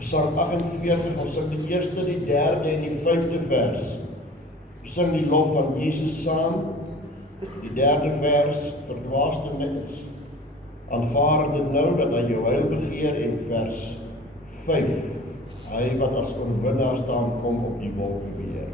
Psalm 48, ons sing die eerste, die derde en die 5de vers. Ons sing die lof van Jesus saam. Die derde vers, verdwaasde niks. Aanvaar dit nou dat hy jou heil begeer, en vers 5. Hy wat as oorwinnaar staan, kom op die wolke weer.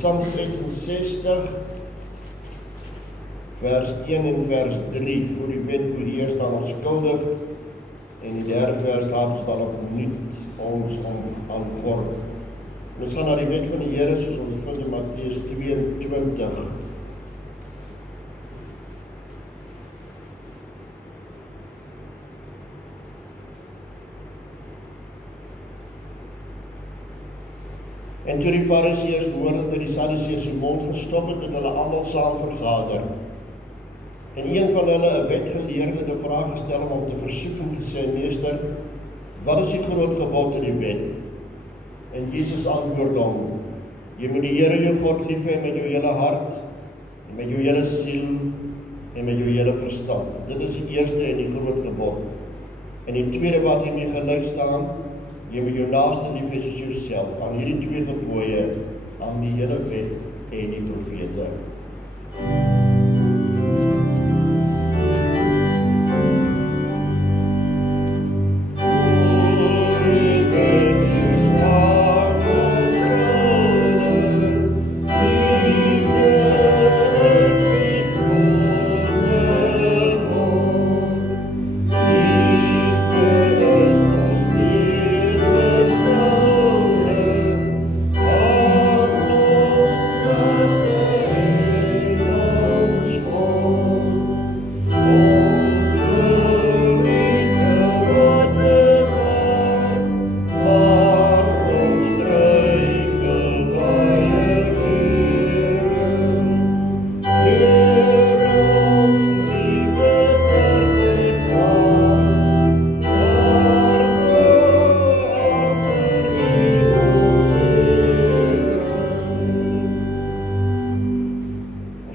Psalm 66, vers 1 en vers 3, voor die wet voor die eerste aan onskuldig, en die derde vers laat ons dan opnuut ons antwoord. Ons gaan naar die wet van die Here, soos ons vind in Mattheus 22. En toe die Fariseërs hoor dat die Sadduseërs se mond gestop het, hulle almal saam vergader. En een van hulle, 'n wetgeleerde, het 'n vraag gestel om te versoek en gesê: "Meester, wat is die groot gebod in die wet?" En Jesus antwoord hom: "Jy moet die Here jou God lief hê met jou hele hart, en met jou hele siel, en met jou hele verstand. Dit is die eerste en die groot gebod. En die tweede wat hiermee gelyk staan, jy moet jou naaste lief hê soos jouself. Aan hierdie twee gebooie, aan die hele wet en die profete."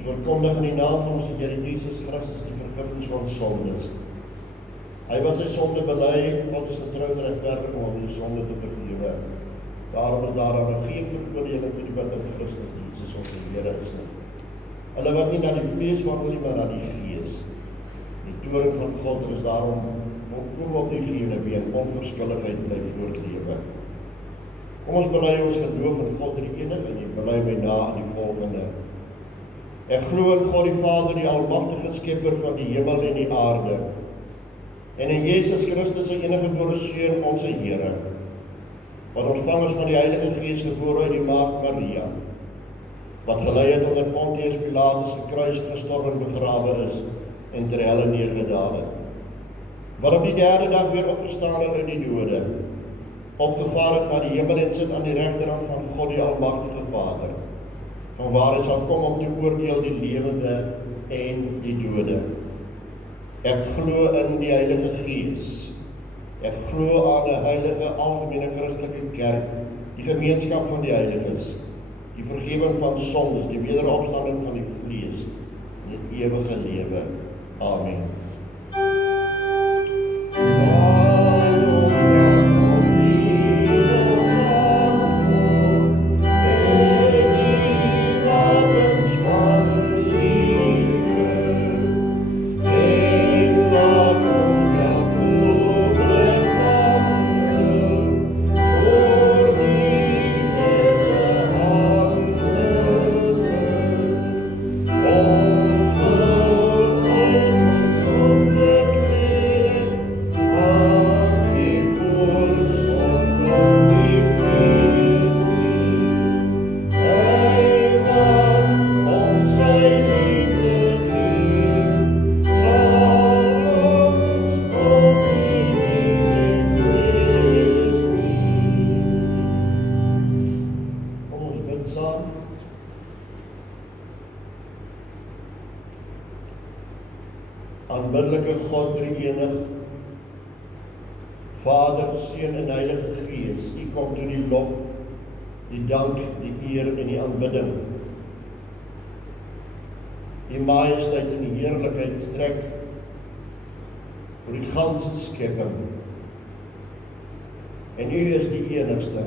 Verkondig in die naam van ons Here Jesus Christus die vergifnis van sondes. Hy wat sy sonde bely, God is getrou en regverdig om die sonde te vergewe. Daarom is daar geen veroordeling vir die wat in Christus Jesus ons Here is nie. Hulle wat nie na die vlees wandel nie, maar na die Gees. Die toorn van God is daarom volkom op diegene wie in onverskilligheid bly voortlewe. Kom ons bely ons geloof in God die enige en jy bely my na aan die volgende. Ek glo in God die Vader, die almagtige skepper van die hemel en die aarde, en in Jesus Christus sy enige gebore Seun, onze Here, wat ontvang is van die Heilige Gees, gebore uit die maagd Maria, wat gelei het onder Pontius Pilatus, gekruisig, gestorwe en begrawe is, en ter helle neergedaal het, wat op die derde dag weer opgestaan het uit die dode, opgevaar het na die hemel en sit aan die regterhand van God die almagtige Vader, van waar hy sal kom om te oordeel die lewende en die dode. Ek glo in die Heilige Gees. Ek glo aan 'n heilige algemene Christelike kerk, die gemeenskap van die heiliges, die vergifnis van sondes, die wederopstanding van die vlees, en die ewige lewe. Amen. Aanbiddelike God, drie-enig, Vader, Seun en Heilige Gees, U kom toe die lof, die dank, die eer en die aanbidding. Die majesteit en die heerlikheid strek oor die ganse skepping. En U is die enigste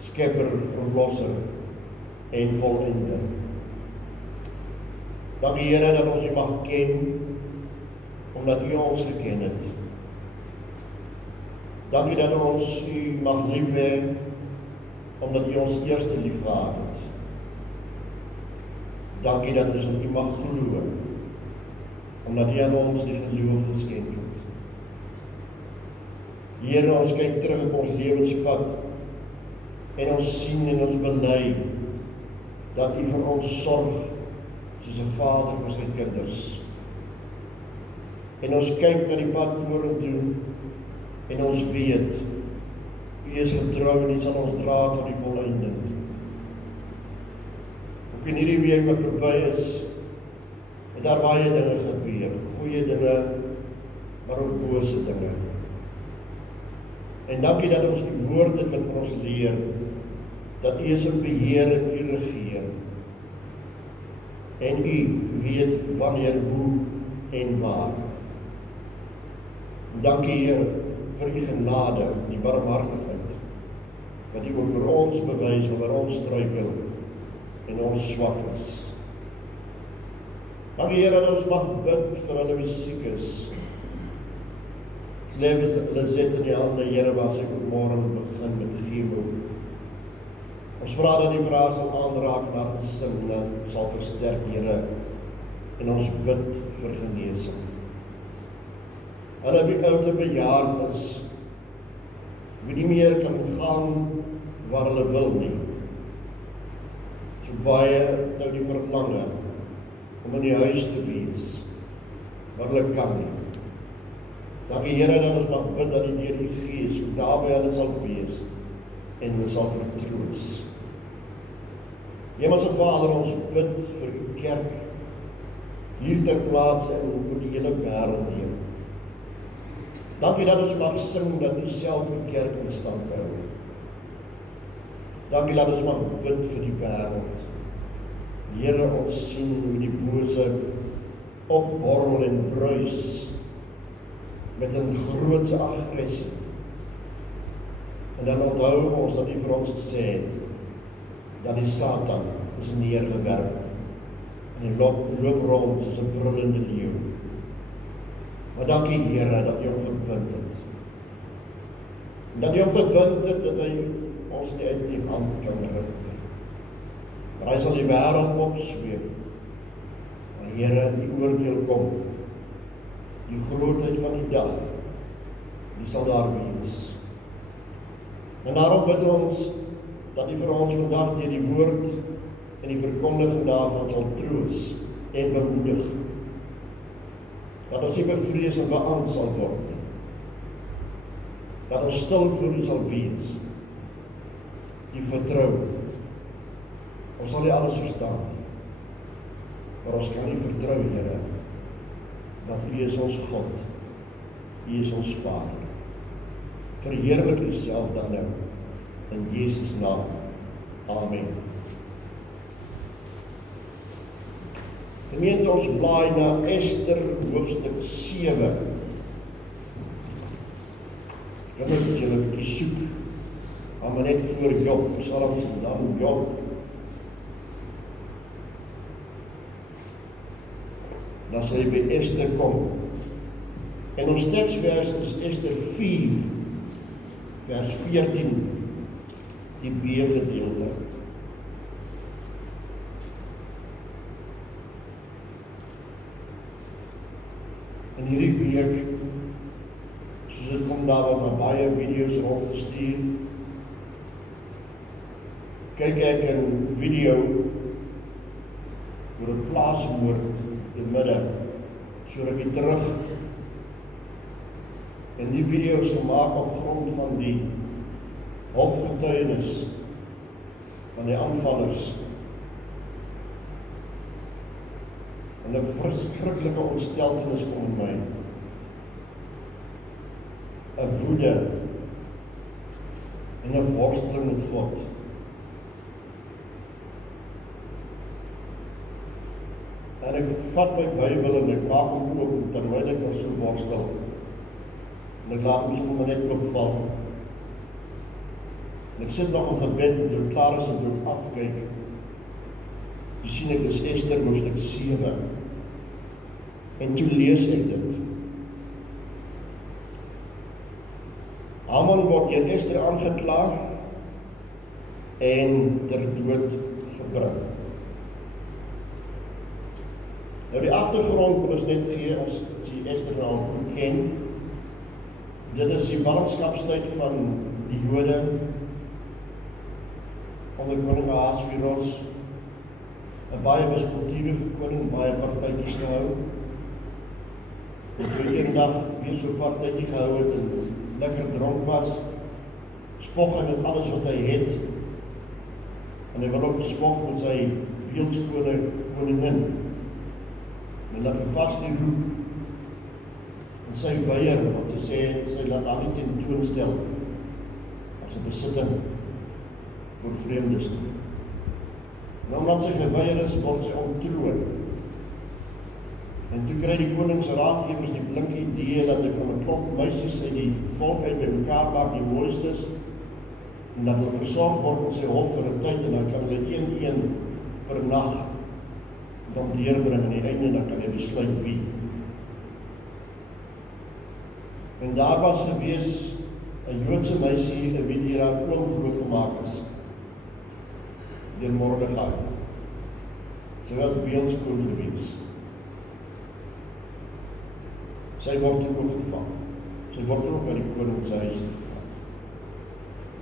Skepper, Verlosser en Volender. Dank Here dat ons U mag ken, omdat U ons geken het. Dankie dat ons U mag lief hê, omdat U ons eerste lief gehad het. Dankie dat ons in U mag glo, omdat U aan ons die geloof geskenk het. Here, ons kyk terug op ons lewenspad, en ons sien en ons bely, dat U vir ons sorg, soos 'n vader vir sy kinders. En ons kyk na die pad vorentoe, en ons weet, U is getrou en U sal ons dra tot die volëinding. Ook in hierdie week wat verby is, het daar baie dinge gebeur, goeie dinge, maar ook bose dinge. En dankie dat ons die woord het wat ons leer, dat U is in beheer en U regeer. En U weet wanneer, hoe en waar. Dankie Heer vir U genade, die barmhartigheid, wat U ook vir ons bewys, wanneer ons struikel en ons swak is. Dankie Heer dat ons mag bid vir hulle wie siek is. Leef hulle zet in die hande, Here, waar sy goeiemorgen begin met gewe. Ons vra dat die vraag sal aanraak na gesinne, sal versterk, Here, en ons bid vir genesing. Hulle wie oud en bejaard is, wie nie meer kan gaan waar hulle wil nie. So baie nou die verlange om in die huis te wees, waar hulle kan nie. Dankie Here dat ons mag bid dat die Deur die Gees daarby hulle sal wees en hulle sal vertroos. Hemelse Vader, ons bid vir U kerk hier ter plaatse en oor die hele wêreld heen. Dankie dat ons mag sing dat U self U kerk in stand hou. Dankie dat ons mag bid vir die wêreld. Here, ons sien hoe die bose opborrel en bruis met 'n grootse aggressie. En dan onthou ons dat U vir ons gesê het, dat die Satan is neergewerp, en hy loop rond soos 'n brullende leeu. Maar dankie Here, dat U hom gebind het. En dat U hom gebind het, dat hy ons nie uit die hand kan ruk. Maar hy sal die wêreld opsweep. Maar Here, die oordeel kom. Die grootheid van die dag, die sal daar wees. En daarom bid ons, dat U vir ons vandag deur die woord en die verkondiging daarvan sal troos en bemoedig. Dat ons nie bevrees en beangst sal word nie. Dat ons stil voor U sal wees. U vertrou. Ons sal nie alles verstaan nie. Maar ons kan U vertrou, Here. dat U is ons God, U is ons Vader. Verheerlik U self dan nou, in Jesus naam. Amen. Gemeente, ons blaai na Ester hoofstuk 7. Kinders, as julle 'n bietjie soek, maar net voor Job, Psalms en dan Job. Dan sal jy by Ester kom. En ons teksvers is Ester 4, vers 14, die B-gedeelte. In hierdie week, soos dit kom daar wat na baie video's rondgestuur, kyk ek 'n video oor 'n plaasmoord in midde, so rukkie terug. En die video is gemaak op grond van die hofgetuienis van die aanvallers. En 'n verskriklike ontsteltenis kom in my. 'n woede en 'n worsteling met God. En ek vat my Bybel en ek maak hom oop terwyl ek so worstel. En ek laat hom sommer net opval. En ek sit nog in gebed en toe klaar is en toe ek afkyk. Toe sien ek dis Ester hoofstuk 7. En toe lees ek dit. Haman word deur Ester aangekla en ter dood gebring. Nou die agtergrond wil ons net gee as jy Ester nou ken. Dit is die ballingskapstyd van die Jode onder koning Ahasveros. 'n baie bespotiewe koning, baie partytjies gehou. En toe eendag weer so 'n partytjie gehou het en lekker dronk was, spog hy met alles wat hy het. En hy wil ook spog met sy beeldskone koningin. En laat hy vas die roep en sy weier, want sy sê, sy laat haar nie tentoonstel as 'n besitting vir vreemdes. En omdat sy geweier is, word sy ontroon. En toe kry die koningsraadgewers die blink idee dat hy van 'n klomp meisies uit die volk uit bymekaar maak, die mooistes, en dat hulle versorg word in sy hof vir 'n tyd, en dan kan hulle een per nag dan deurbring, en aan die einde dan kan hy besluit wie. En daar was gewees 'n Joodse meisie, wie deur haar oom grootgemaak is, deur Mordegai. Sy was beeldskoon gewees. Sy word ook gevang. Sy word ook by die koning se huis gevang.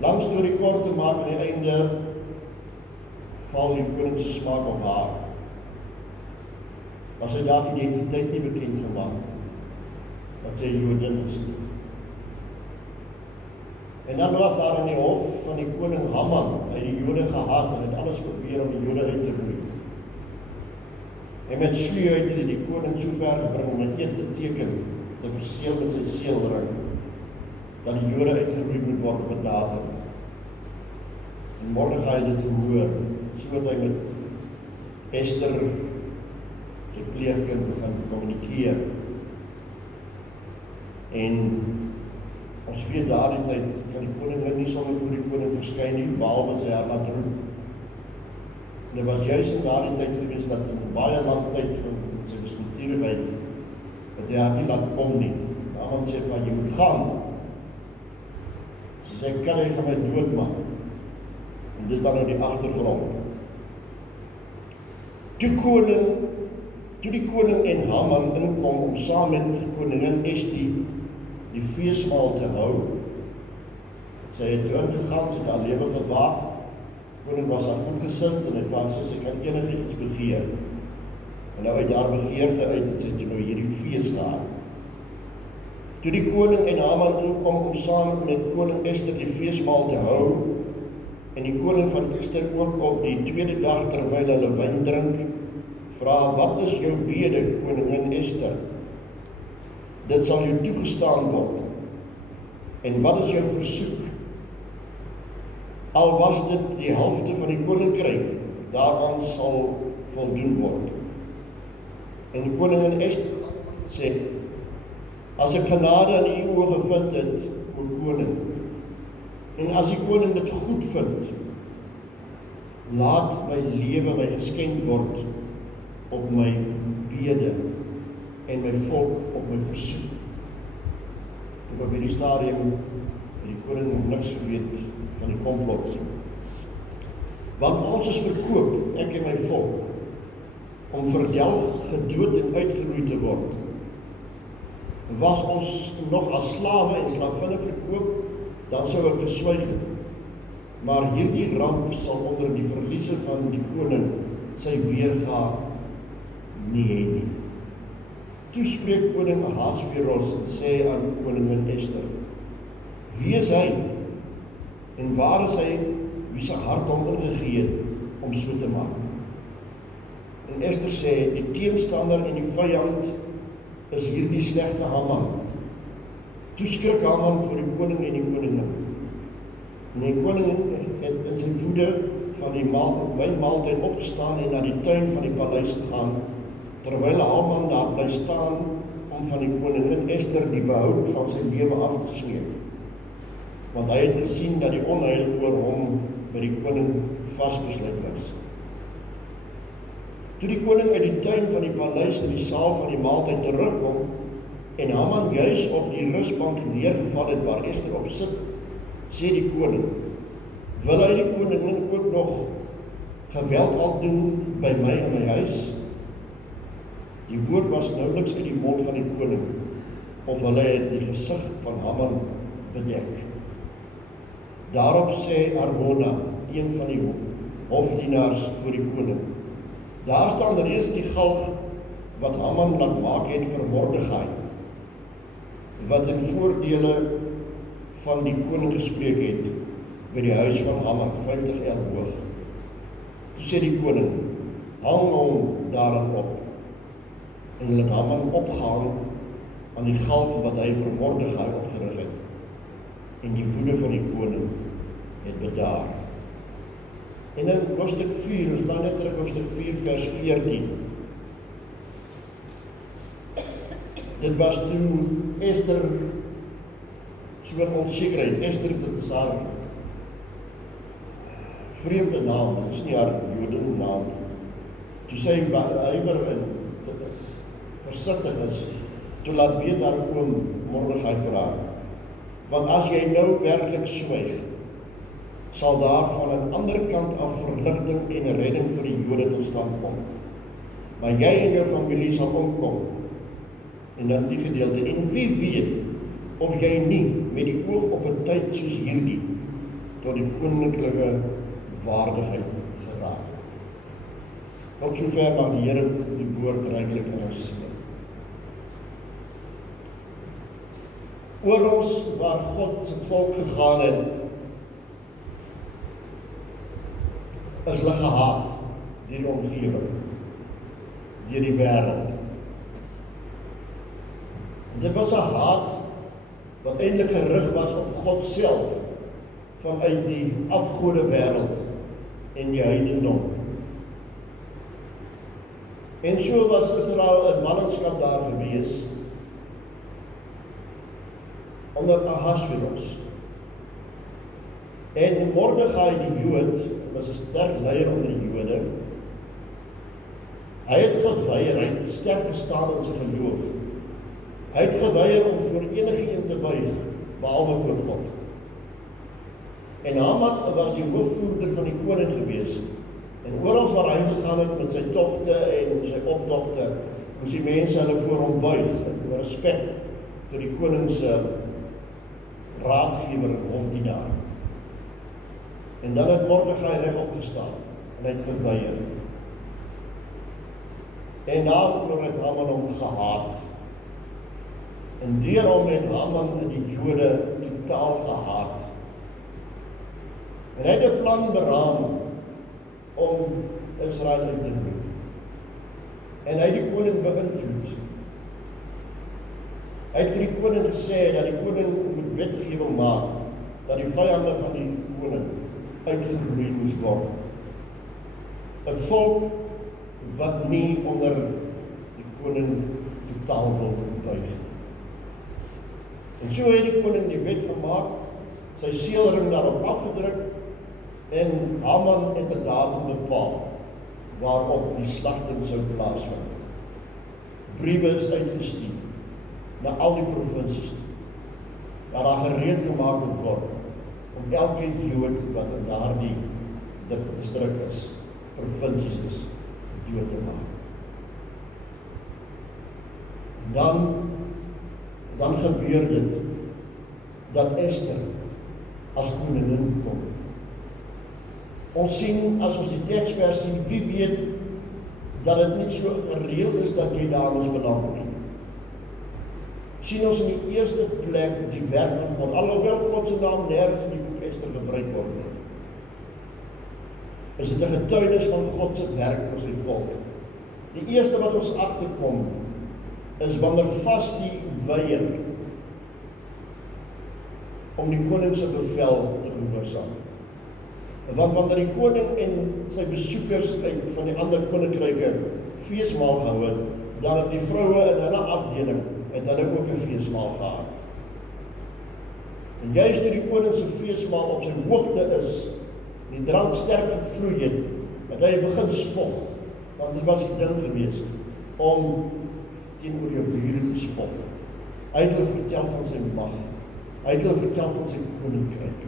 Lang storie kort te maak, aan die einde val die koning se smaak op haar. Maar sy daar die identiteit nie bekend gemaak, dat sy Jodin is. En dan was daar in die hof van die koning Haman, hy die Jode gehaat en het alles probeer om die Jode uit te roei. En met sluwheid het die koning so ver gebring om 'n eed te teken, te verseël met sy seelring, dat die Jode uitgeroei moet word op 'n datum. En Mordegai het dit gehoor, so dat hy met Ester, sy pleegkind, begin kommunikeer. En ons weet daardie tyd kan die koningin nie sommer voor die koning verskyn nie, behalwe sy haar laat roep. En dit was juist in daardie tyd gewees dat in baie lang tyd van sy bespotierigheid, dat hy haar nie laat kom nie. Daarom sê van, jy moet gaan. Sy sê, kan hy van my doodmaak? En dit dan in die agtergrond. Toe die koning en Haman inkom om saam met koningin Ester die feesmaal te hou. Sy het toe ingegaan, sy het haar lewe gewaag. Koning was aan opgesind en het was soos, ek kan enige iets begeer. En nou uit daar begeerte uit, het sy nou hierdie fees gehad. Toe die koning en Haman inkom om saam met koning Ester die feesmaal te hou, en die koning van Ester ook op die tweede dag terwyl hulle wyn drink, vra, wat is jou bede, koningin Ester? dit sal jou toegestaan word. En wat is jou versoek? Al was dit die helfte van die koninkryk, daaraan sal voldoen word. En die koningin Ester sê, as ek genade in u oë gevind het, o koning, en as die koning dit goed vind, laat my lewe my geskenk word op my bede en my volk op my versoek. Op hierdie stadium het die koning nog niks geweet van die komplot. Want ons is verkoop, ek en my volk, om verdelg, gedood en uitgeroei te word. Was ons nog as slawe en slavinne verkoop, dan sou ek geswyg het. Maar hierdie ramp sal onder die verliese van die koning sy weerga nie hê nie. Toe spreek koning Ahasveros en sê aan koningin Ester, wie is hy en waar is hy wie sy hart hom ingegee het om so te maak? En Ester sê, die teenstander en die vyand is hierdie slegte Haman. Toe skrik Haman voor die koning en die koningin. En die koning het in sy woede van die maaltyd opgestaan en na die tuin van die paleis gegaan, terwyl Haman daar bly staan om van die koningin Ester die behoud van sy lewe af te smeek. Want hy het gesien dat die onheil oor hom by die koning vasbesluit was. Toe die koning uit die tuin van die paleis in die saal van die maaltyd terugkom en Haman juis op die rusbank neergeval het waar Ester op sit, sê die koning, wil hy die koningin ook nog geweld al doen by my in my huis? Die woord was nauweliks in die mond van die koning, of hulle het die gesig van Haman bedek. Daarop sê Arbona, een van die hofdienaars voor die koning, daar staan reeds die galg wat Haman laat maak het vir Mordegai, wat in voordele van die koning gespreek het, by die huis van Haman, 50 el hoog. Toe sê die koning, hang hom daarin op, en hulle het Haman opgehang aan die galg wat hy vir Mordegai opgerig het, en die woede van die koning het bedaar. En in hoofstuk 4, ons dan net terug hoofstuk 4 vers 14. Dit was toe Ester so 'n onsekerheid, Ester het haar vreemde naam, dit is nie haar Jode naam. Toe sy ywer en versigtig is, toe laat weet haar oom Mordegai vir haar. Want as jy nou werklik swyg, sal daar van 'n ander kant af verligting en 'n redding vir die Jode tot stand kom. Maar jy en jou familie sal omkom. En dan die gedeelte, en wie weet, of jy nie met die oog op 'n tyd soos hierdie, tot die koninklike waardigheid geraak. Tot sover mag die Here die woord ryklik in ons sien. Oral waar God se volk gegaan het, is hulle gehaat deur die omgewing, deur die wêreld. En dit was 'n haat wat eintlik gerig was op God self, vanuit die afgode wêreld en die heidendom. En so was Israel in ballingskap daar gewees, onder Ahasveros. En Mordegai die Jood, was 'n sterk leier onder die Jode. Hy het geweier, hy het sterk gestaan in sy geloof. Hy het geweier om voor enigiemand te buig, behalwe voor God. En Haman was die hoofvoerder van die koning gewees. En oral waar hy gegaan het met sy togte en sy optogte, moes die mense hulle voor hom buig, in respek vir die koning se raadgewer en hofdienaar. En dan het Mordegai regop gestaan, en hy het geweier. En daaroor het Haman hom gehaat. En deur hom het Haman die Jode totaal gehaat. En hy het 'n plan beraam om Israel uit te roei. En hy het die koning beïnvloed. Hy het vir die koning gesê dat die koning moet wetgewing maak, dat die vyande van die koning uitgeroei moes word. 'n volk wat nie onder die koning totaal wil buig. En so het die koning die wet gemaak, sy seelring daarop afgedruk, en Haman het 'n datum bepaal, waarop die slagting sou plaasvind. Briewe is uitgestuur na al die provinsies toe, waar daar gereed gemaak moet word, om elke Jood wat in daardie distrik is, provinsies is, dood te maak. Dan gebeur dit, dat Esther as koningin kom. Ons sien, as ons die teksversie, wie weet, dat het nie so gereeld is, dat jy dames belang nie. Sien ons in die eerste plek, die werk van God, alhoewel God se naam nergens in die boek Esther gebruik word nie. Is dit 'n getuienis van God se werk vir sy volk. Die eerste wat ons agterkom, is wanneer Vasti weier om die koning se bevel te gehoorsaam. Want wanneer die koning en sy besoekers van die ander koninkryke feesmaal gehou het, dan het die vroue in hulle afdeling en hulle ook 'n feesmaal gehad. En juist toe die koning se feesmaal op sy hoogte is, die drank sterk gevloei het hy begin spog, want dit was die ding gewees, om teenoor jou bure te spog. Hy het hulle vertel van sy mag, hy het hulle vertel van sy koninkryk.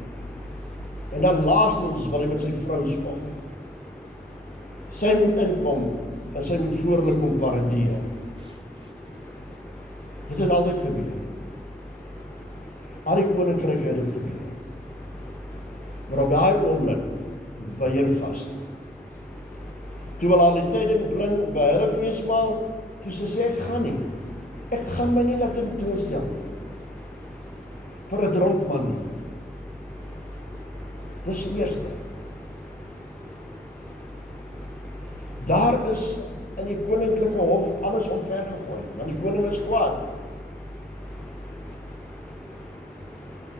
En dan laastens wil hy met sy vrou spog. Sy moet inkom, en sy moet voor hulle kom paradeer. Dit het altyd gebeur. Al die koninkryke het dit gebeur. Maar op daai oomblik, weier Vasti. Toe al die tyd blink by hulle feesmaal, toe sy sê, ek gaan nie. Ek gaan my nie laat tentoonstel vir 'n dronk man nie. Dis die eerste. Daar is in die koninklike hof alles omvergegooi, want die koning is kwaad.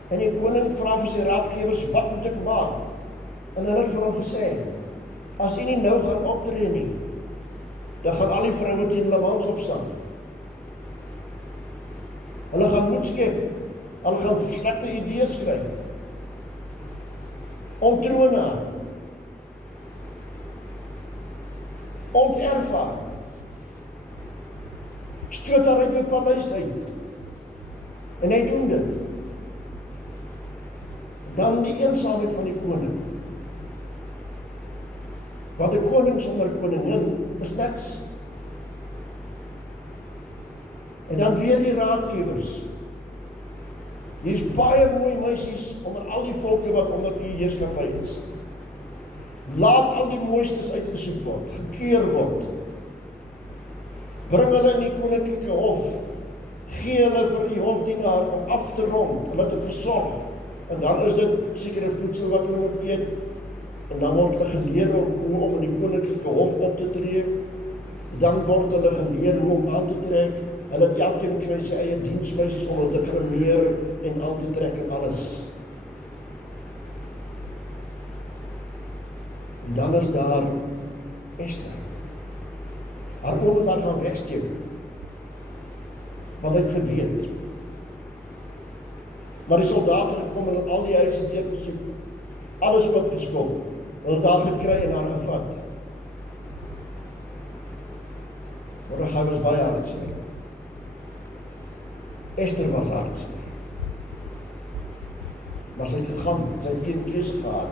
En die koning vra vir sy raadgewers, wat moet ek maak? En hulle het vir hom gesê, as jy nie nou gaan optree nie, dan gaan al die vroue teen hulle mans opstaan. Hulle gaan moed skep, hulle gaan slegte idees skryf, ontrone, onterfbaar, stoot daar uit jou paleis uit, en hy doen dit. Dan die eensaamheid van die koning, want die koning sonder koningin is niks. En dan weer die raadgewers. Hier is baie mooi meisies onder al die volke wat onder die heerskappy is. Laat al die mooistes uitgesoek word, gekeur word. Bring hulle in die koninklike hof. Gee hulle vir die hofdienaar om af te rond, hulle te versorg. En dan is dit sekere voedsel wat hulle moet eet. En dan word hulle geleer hoe om in die koninklike hof op te tree. Dan word hulle geleer hoe om aan te trek. Hulle het elkeen kry sy eie diensmeisies om hulle te grimeer en aan te trek en alles. En dan is daar Esther. Haar oom het daarvan wegsteek. Want hy het geweet. Maar die soldaten gekom en het al die huise deurgesoek. Alles opgeskop. Hulle het daar gekry en haar gevat. Mordechai was baie hartseer. Esther was hartseer. Maar sy het gegaan, sy het geen keuse gehad.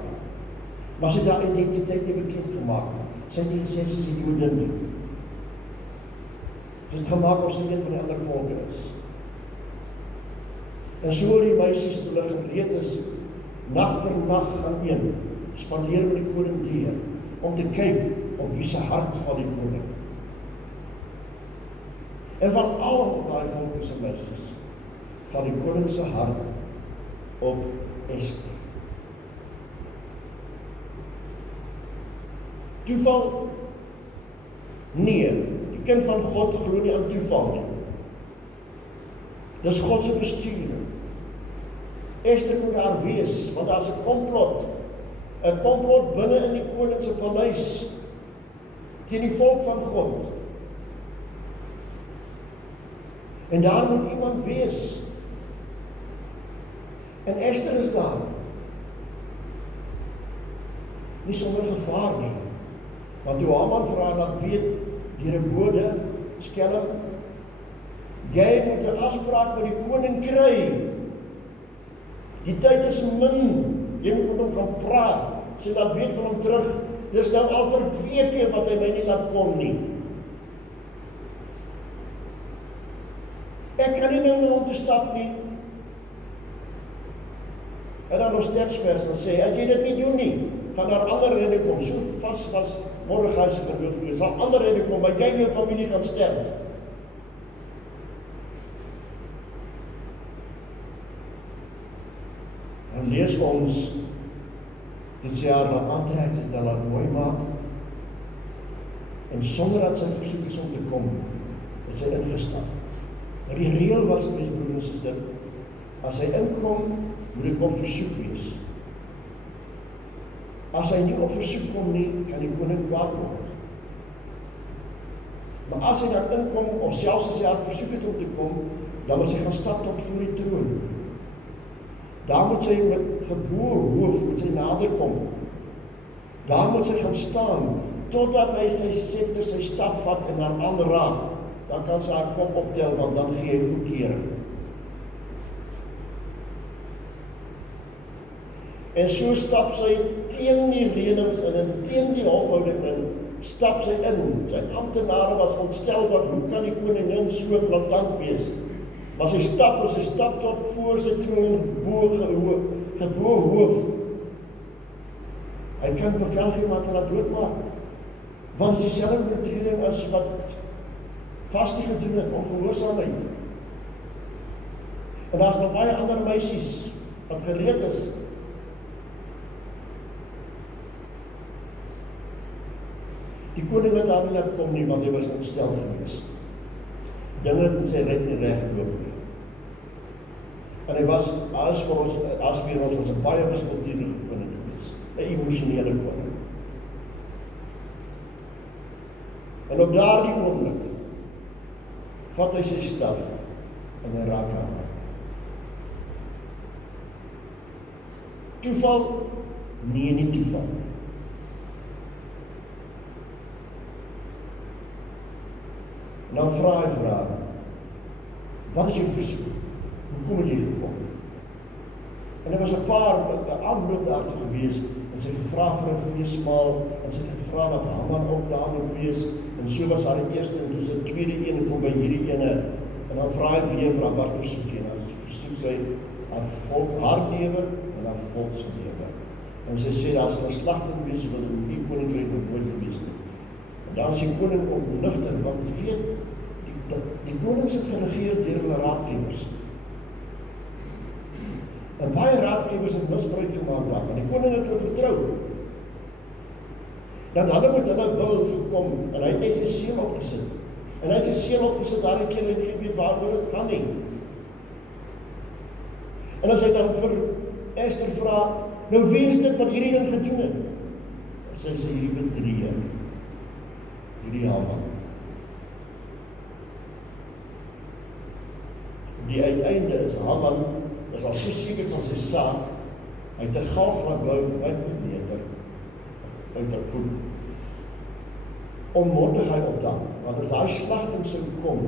Maar sy het haar identiteit nie bekend gemaak. Sy het nie gesê sy is die Jodin nie. Sy het gemaak of sy een van die ander volke is. En so die meisies toe hulle gereed is, nag vir nag gaan een, spandeer met die koning deur, om te kyk op wie se hart van die koning. En van al die volke se meisies, van die koning se hart op Esther. Toeval? Nee, die kind van God glo nie aan toeval nie. Dis God se bestuur. Ester moet daar wees, want daar's 'n komplot. 'n Komplot binne in die koning se paleis teen die volk van God. En daar moet iemand wees. En Ester is daar. Nie sonder gevaar nie. Want toe Haman vra dat weet deur 'n bode skelm, jy moet 'n afspraak met die koning kry. Die tyd is min. Jy moet met hom gaan praat. Sy laat weet van hom terug. Dis nou al vir weke wat hy my nie laat kom nie. Ek kan nie nou na hom toe stap nie. En dan ons teksvers dan sê, as jy dit nie doen nie, gaan daar ander rede kom. So vast was Mordegai se gedoen vir, sal ander rede kom, maar jy en jou familie gaan sterf. Dan lees ons, dit sê haar wat aantrek, sy laat mooi maak, en sonder dat sy versoek is om te kom, het sy ingestap. Maar die reël was, my broers, is dit, as hy inkom, moet dit op versoek wees. As hy nie op versoek kom nie, kan die koning kwaad word. Maar as hy dan inkom, of selfs as hy had versoek het om te kom, dan moet sy gaan stap tot voor die troon. Daar moet sy met geboor hoof, moet sy nader kom. Daar moet sy gaan staan, totdat hy sy scepter, sy staf vat en dan aanraak. Dan kan sy haar kop optel, want dan gee hy goedkeuring. En so stap sy teen die reëlings en teen die hofhouding in, stap sy in. Sy amptenare was ontstel, wat hoe kan die koningin so blaatant wees? Maar sy stap tot voor sy troon geboor hoof. Hy kan bevel gee wat hulle doodmaak. Want is dieselfde betreden as wat Vasti gedoen het, ongehoorsaamheid. En daar is nog baie ander meisies wat gereed is. Die koning het daar nie kom nie, want hy was ontstel gewees. Dinge het in sy reg nie reg geloop nie. En hy was, as vir ons was 'n baie wispelturige koning gewees, 'n emosionele koning. En op daardie oomblik vat hy sy staf en hy raak haar. Toeval? Nee, nie toeval. En dan vra hy vir haar, wat is jou versoek? Hoe kom het jy gekom? En er was 'n paar aanbloed daartoe gewees, en sy het gevra vir 'n feesmaal, en sy het gevra dat Haman ook daar moet wees, en so was haar die eerste, en toe sy tweede ene kom by hierdie ene, en dan vra hy weer vir haar, wat versoek jy? En dan versoek sy haar volk, haar lewe, en haar volk se lewe. En sy sê, daar is 'n slagting wees, wil die koninkryk nog nooit gewees nie. En dan is die koning ontnigter, want jy weet, die konings het geregeer deur hulle raadgewers. En baie raadgewers het misbruik gemaak daarvan. Die koning het hulle vertrou. Dan hulle met hulle wil gekom, en hy het net sy seun opgesit. En hy het sy seun opgesit, daar het hulle nie geweet waaroor dit gaan nie. En as hy dan vir Ester vra, nou wie is dit wat hierdie ding gedoen het? En sy sê hierdie bedrieë, hierdie Haman. Die uiteinde is Haman, is al so seker van sy saak, hy het 'n galg laat bou, 5 meter, uit 'n voet, om Mordegai op dan, want as daai slagting sou kom,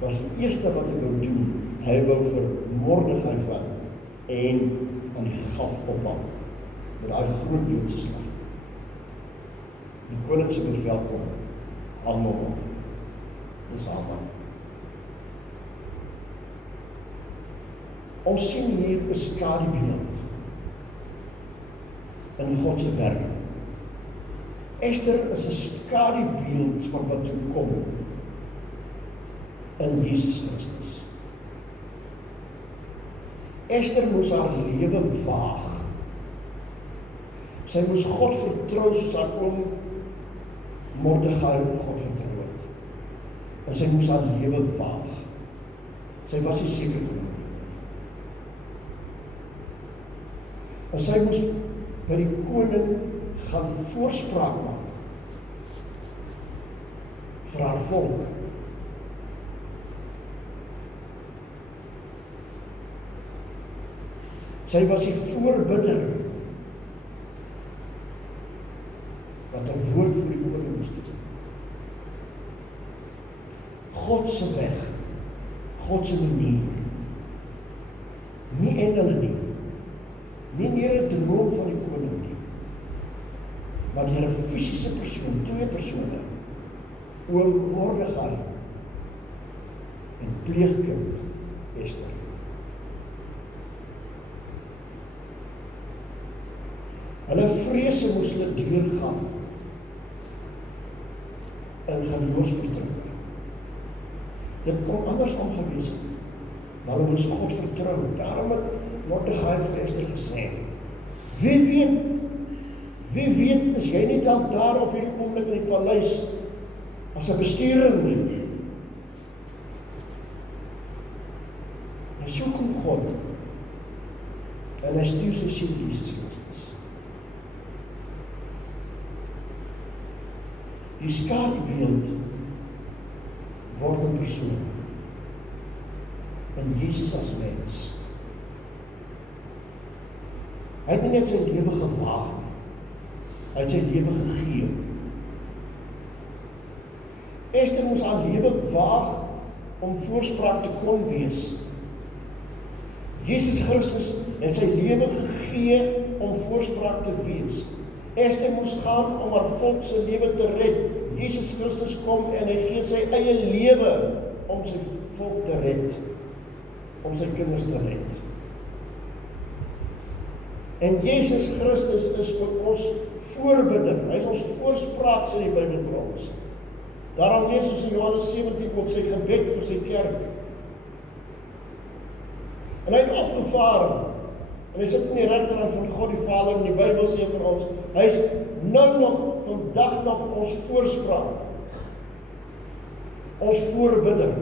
was die eerste wat hy wou doen, hy wou vir Mordegai vat, en aan die galg opbang, met daai groot Joodse slag. Die koning se bevel kom, almal op, dis Haman. Ons sien hier 'n skadubeeld in God se werk. Ester is 'n skadubeeld van wat toe kom in Jesus Christus. Ester moes haar lewe waag. Sy moes God vertrou soos haar oom Mordegai op God vertrou het. En sy moes haar lewe waag. Sy was nie seker van hom. En sy moes by die koning gaan voorspraak maak vir haar volk. Sy was die voorbidder wat 'n woord vir die koning moes doen. God se weg, God se manier, nie engele nie, nie meer 'n droom van die koning nie, maar deur 'n fisiese persoon, 2 persone, oom Mordegai en pleegkind Ester. Hulle vrese moes hulle deurgaan in geloofsvertroue. Dit kon andersom gewees het, maar hulle moes God vertrou. Daarom het Mordegai vir Ester gesê, wie weet, is jy nie dalk daar op hierdie oomblik in die paleis as 'n bestuurder nie? En so kom God en hy stuur sy seun Jesus Christus. Die skadubeeld word 'n persoon en Jesus as mens. Hy het nie net sy lewe gewaag nie, hy het sy lewe gegee. Ester moes haar lewe waag om voorspraak te kon wees. Jesus Christus het sy lewe gegee om voorspraak te wees. Ester moes gaan om haar volk se lewe te red. Jesus Christus kom en hy gee sy eie lewe om sy volk te red, om sy kinders te red. En Jesus Christus is vir ons voorbidder. Hy is ons voorspraak, sê die Bybel vir ons. Daarom lees ons in Johannes 17 ook sy gebed vir sy kerk. En hy het opgevaar, en hy sit in die regterhand van God die Vader, en die Bybel sê vir ons, hy is nou nog, vandag nog ons voorspraak, ons voorbidder.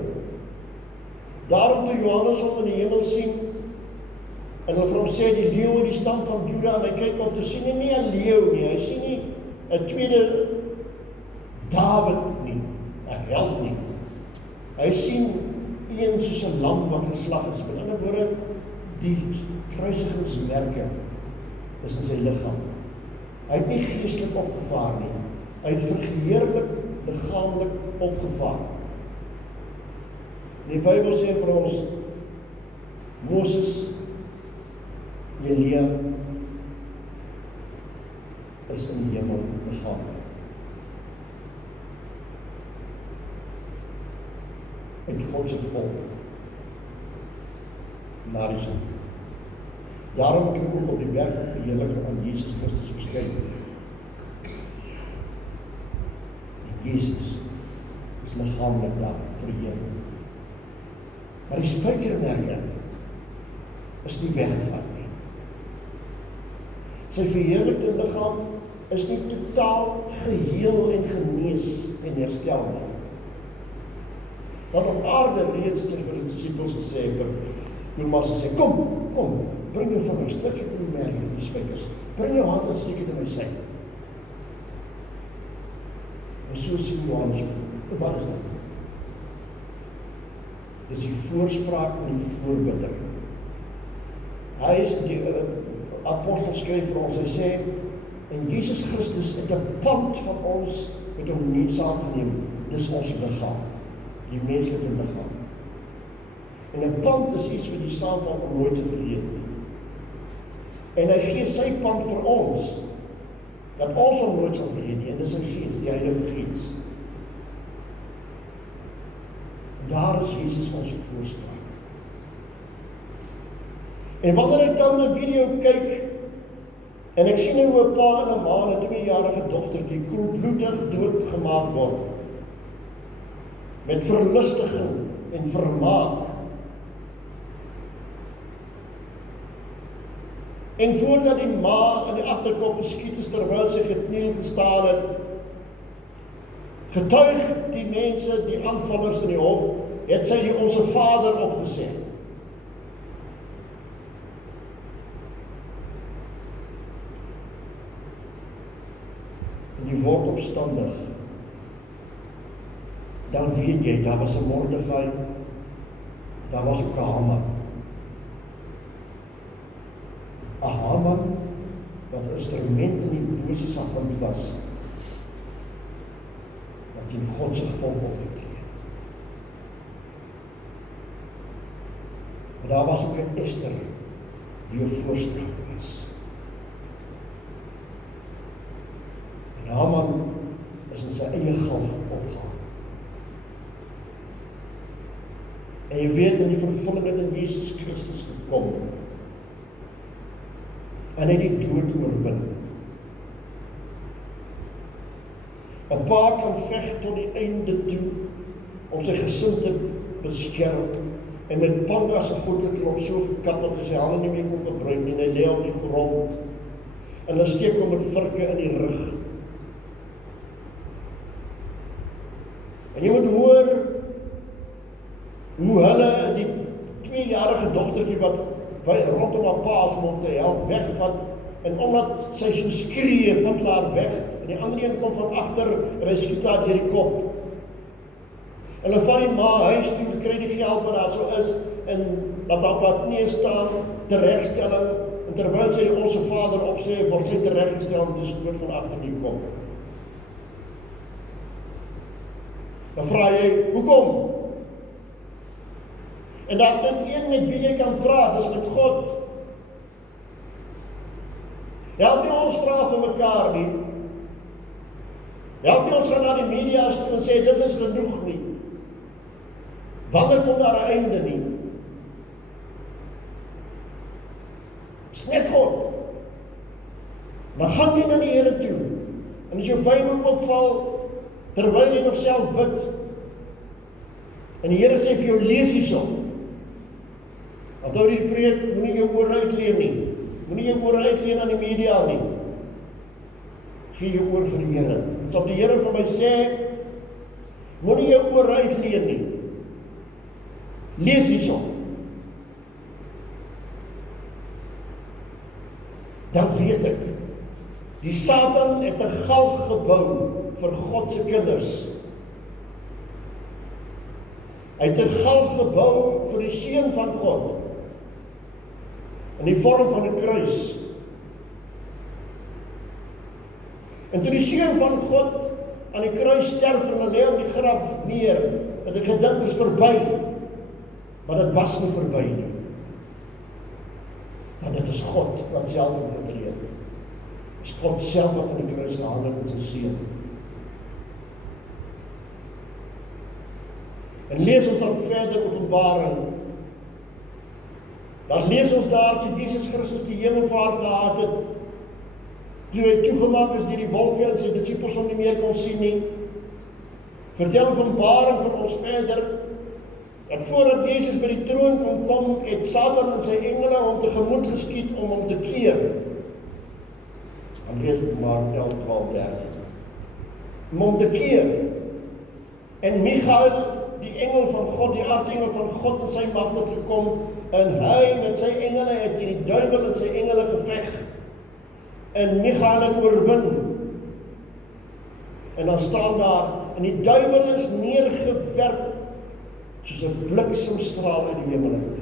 Daarom toe Johannes hom in die hemel sien, en hy vir hom sê, die leeu, die stam van Juda, en hy kyk op te sien, nie 'n leeu nie, hy sien nie 'n tweede Dawid nie, 'n held nie. Hy sien een soos 'n lam wat geslag is. Met ander woorde, die kruisigingsmerke is in sy liggaam. Hy het nie geestelik opgevaar nie. Hy het vergeheerlik, liggaamlik opgevaar. Die Bybel sê vir ons, Moses, Elia, is in die hemel liggaamlik. En God se volk na die son. Daarom het ek ook op die berg verheerlik aan Jesus Christus verskyn. En Jesus is liggaamlik daar verheerlik. Maar die spykermerke is nie weggevat nie. Sy verheerlikte liggaam is nie totaal geheel en genees en herstel nie. Want op aarde reeds het hy vir die disciples gesê, Thomas gesê, kom, bring jou van my stukje in die merk in die spykers, bring jou hand en steek het in my sy. En so sien Johannes, wat is dit? Dit is die voorspraak en die voorbidder. Hy is die apostel skryf vir ons, hy sê, en Jesus Christus het 'n pand van ons met hom nie saamgeneem, dis ons liggaam. Die menslike liggaam. En 'n pand is iets wat die saamval om nooit te vergeet nie. En hy gee sy pand vir ons, dat ons hom nooit sal vergeet nie, en dis sy Gees, die Heilige Gees. Daar is Jesus ons voorspraak. En wanneer ek dan 'n video kyk, en ek sien hoe 'n pa en 'n ma en 'n 2-jarige dogtertjie koelbloedig doodgemaak word, met verlustiging en vermaak. En voordat die ma in die agterkop geskiet is terwyl sy gekniel gestaan het, getuig die mense, die aanvallers in die hof, het sy die Onse Vader opgesê. En jy word opstandig. Dan weet jy, daar was 'n Mordegai, daar was ook 'n Haman. 'n Haman wat 'n instrument in die bose se hand was, wat in God se volk opgetree. Maar daar was ook 'n Ester, wie 'n voorspraak was. En Haman is in sy eie galg opgegaan. En jy weet, in die vervulling het in Jesus Christus gekom. En hy het die dood oorwin. 'n Pa kan veg tot die einde toe, om sy gesin te beskerm, en met panga se voete klop so gekap dat hy sy hande nie meer kon gebruik nie, en hy lê op die grond, en hulle steek hom met virke in die rug. En jy moet hoor, hoe hulle die 2-jarige dogtertjie wat rondom haar pa is om hom te help wegvat, en omdat sy so skree, vat haar weg, en die ander een kom van agter, en hy skiet haar deur die kop. En hulle vat die ma huis toe, kry die geld wat daar so is, en dat daar wat nie staan, teregstelling, en terwyl sy die Onse Vader opsê, word sy tereggestel met die stoot van agter die kop. Dan vra jy, hoekom? En daar is net een met wie jy kan praat, dis met God. Help nie ons vra vir mekaar nie. Help nie ons gaan na die media's toe en sê, dis is genoeg nie. Wanneer kom daar 'n einde nie? Dis net God. Maar gaan jy na die Here toe, en as jou Bybel opval, terwyl jy nog self bid, en die Here sê vir jou, lees hierso. Onthou die preek, moenie jou oor uitleen nie. Moenie jou oor uitleen aan die media nie. Gee jou oor vir die Here. As die Here vir my sê, moenie jou oor uitleen nie. Lees hierso. Dan weet ek, die Satan het 'n galg gebou vir God se kinders. Hy het 'n galg gebou vir die Seun van God, in die vorm van 'n kruis. En toe die Seun van God aan die kruis sterf en hy lê op die graf neer, het ek gedink is verby, maar dit was nie verby nie. Want dit is God wat self opgetree het. Dit is God self wat aan die kruis gehang het met sy Seun. En lees ons dan verder Openbaring. Dan lees ons daar toe Jesus Christus die hemelvaart gehad het, toe hy toegemaak is deur die wolke en sy disippels hom nie meer kon sien nie. Vertel Openbaring vir ons verder, dat voordat Jesus by die troon kon kom, het Satan en sy engele hom tegemoet geskiet om hom te keer. Dan lees Openbaring 11:12-13. Om hom te keer. En Michael, die engel van God, die aartsengel van God in sy mag het gekom, en hy met sy engele het die duiwel en sy engele geveg. En Michael het oorwin. En dan staan daar, en die duiwel is neergewerp soos 'n bliksemstraal uit die hemel uit.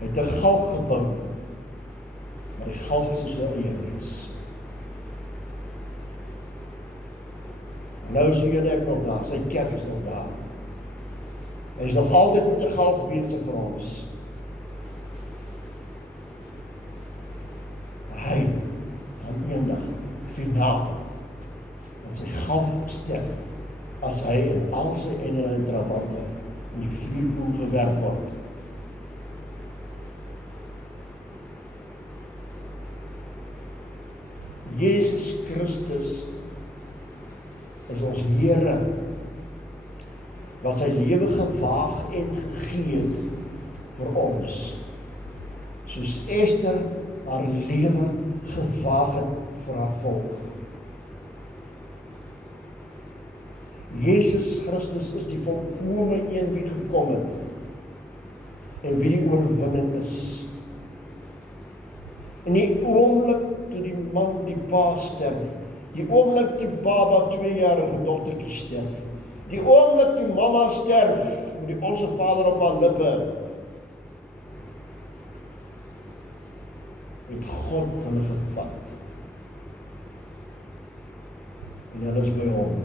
Hy het 'n galg gebou, maar die galg is so eie mens. Nou is hy en ek nog daar, sy kerk is nog daar. Hy is nog altyd met 'n galg besig vir ons. Hy gaan eendag finaal en sy galg sterf as hy in al sy engele en trabante in die vuurpoel gewerp word. Jesus Christus is ons Here, wat sy lewe gewaag en gegee het vir ons, soos Ester haar lewe gewaag het vir haar volk. Jesus Christus is die volkome een wie gekom het en wie die oorwinning is. En die oomblik toe die man die pa sterf, die oomblik toe baba 2-jarige dogtertjie sterf, die oomblik toe mama sterf, met die Onse Vader op haar lippe, het God hulle gevat. En hulle is by hom.